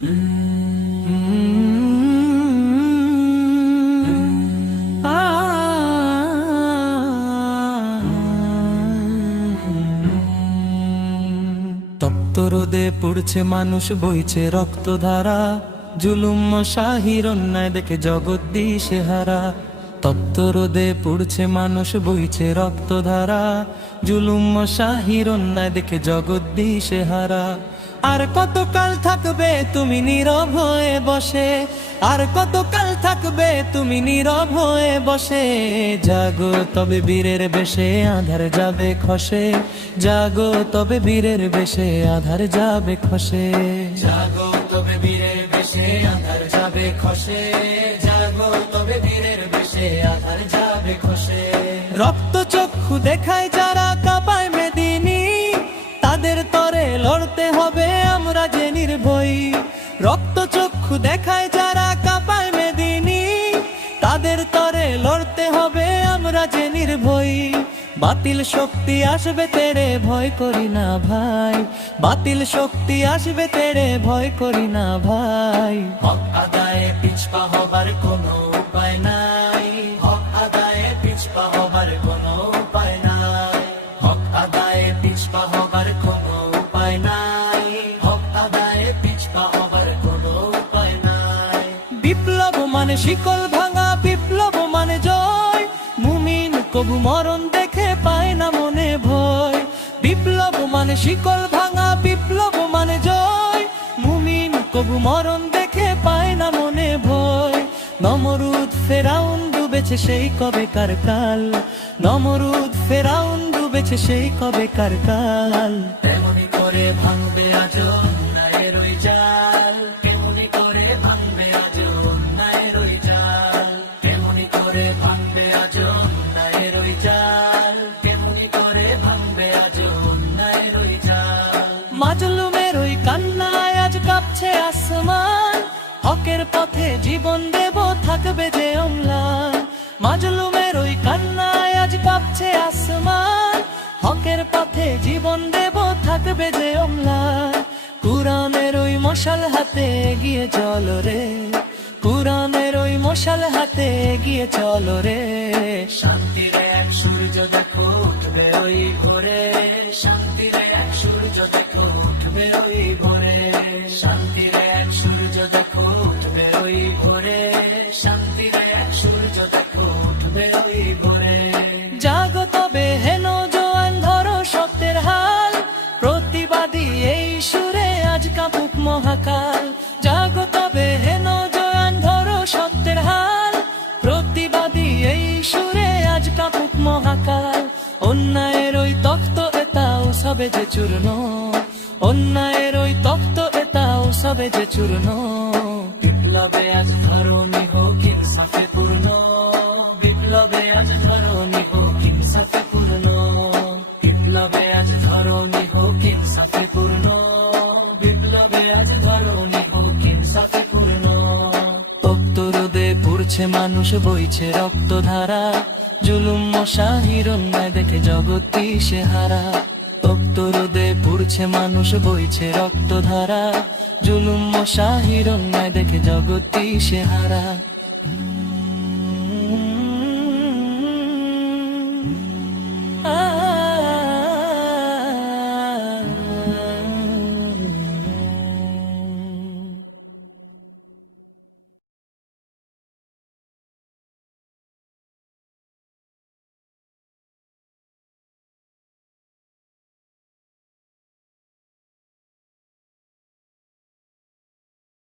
তপ্ত রোদে পুড়ছে মানুষ, বইছে রক্তধারা, জুলুম শাহির অন্যায় দেখে জগৎ দিশেহারা। তপ্ত রোদে পুড়ছে মানুষ, বইছে রক্তধারা, জুলুম শাহির অন্যায় দেখে জগৎ দিশেহারা। আর কতকাল থাকবে তুমি নীরব হয়ে বসে, আর কতকাল থাকবে তুমি নীরব হয়ে বসে। জাগো তবে বীরের বেশে, আধার যাবে খসে। জাগো তবে বীরের বেশে, আধার যাবে খসে। জাগো তবে বীরের বেশে, আধার যাবে খসে। জাগো তবে বীরের বেশে, আধার যাবে খসে। রক্ত চক্ষু দেখায় যারা কাঁপায় মেদিনী, তাদের তরে লড়তে হবে আমরা যে নির্ভয়ী। রক্ত চক্ষু দেখায় যারা কাঁপায় মেদিনী, তাদের তরে লড়তে হবে আমরা যে নির্ভয়ী। বাতিল শক্তি আসবে তেড়ে, ভয় করি না ভাই। বাতিল শক্তি আসবে তেড়ে, ভয় করি না ভাই। হক আদায়ে পিছপা হবার কোনো উপায় নাই। হক আদায়ে পিছপা হবার কোনো উপায় নাই। হক আদায়ে পিছপা হবার কোনো উপায় নাই। হক আদায়ে পিছপা হবার কোনো উপায় নাই। বিপ্লব মানে শিকল ভাঙা, বিপ্লব মানে জয়। মুমিন কবু মরণ দেখে পায় না মনে ভয়। বিপ্লব মানে শিকল ভাঙা, বিপ্লব মানে জয়। মুমিন কবু মরণ দেখে পায় না মনে ভয়। নমরুদ ফেরাউন ডুবেছে সেই কবেকার কাল। নমরুদ ফেরাউন ডুবেছে সেই কবেকার কাল। তেমনি করে ভাঙবে আজ অন্যায়ের ওই জাল। তেমনি করে ভাঙবে আজ অন্যায়ের ওই জাল। তেমনি করে ভাঙবে আজ অন্যায়ের ওই জাল। তেমনি করে ভাঙবে আজ অন্যায়ের ওই জাল। মাজলুমের ওই কান্নায় আজ কাঁপছে আসমান। হকের পথে জীবন দেব থাকবে যে অম্লান। মাজলুমের ওই কান্নায় আজ কাঁপছে আসমান। হকের পথে জীবন দেব থাকবে যে অম্লান। কুরআনের ওই মশাল হাতে এগিয়ে চলো রে। কুরআনের ওই মশাল হাতে এগিয়ে চলো রে। শান্তির এক সূর্য দেখো উঠবে ওই ভোরে। শান্তির এক সূর্য দেখো উঠবে ওই ভোরে। শান্তির এক সূর্য দেখো উঠবে ওই ভোরে। শান্তির এক সূর্য দেখো উঠবে ওই ভোরে। জাগো তবে হেন জোয়ান, ধরো সত্যের হাল। প্রতিবাদী এই সুরে আজ কাঁপুক মহাকাল। জাগো তবে হেন জোয়ান, ধরো সত্যের হাল। প্রতিবাদী এই সুরে আজ কাঁপুক মহাকাল। অন্যায়ের ওই তখ্ত এতাও সবে যে চূর্ণ। অন্যায়ের ওই তখ্ত এতাও সবে যে চূর্ণ। বিপ্লবে আজ ধরণী হোক ইনসাফে পূর্ণ। বিপ্লবে আজ ধরণী হোক ইনসাফে পূর্ণ। বিপ্লবে আজ ধরণী হোক ইনসাফে পূর্ণ। বিপ্লবে আজ ধরণী হোক ইনসাফে পূর্ণ। তপ্ত রোদে পুড়ছে মানুষ, বইছে রক্তধারা, জুলুম শাহির অন্যায় দেখে জগৎ দিশেহারা। তপ্ত রোদে পুড়ছে মানুষ, বইছে রক্তধারা, জুলুম শাহির অন্যায় দেখে জগৎ দিশেহারা।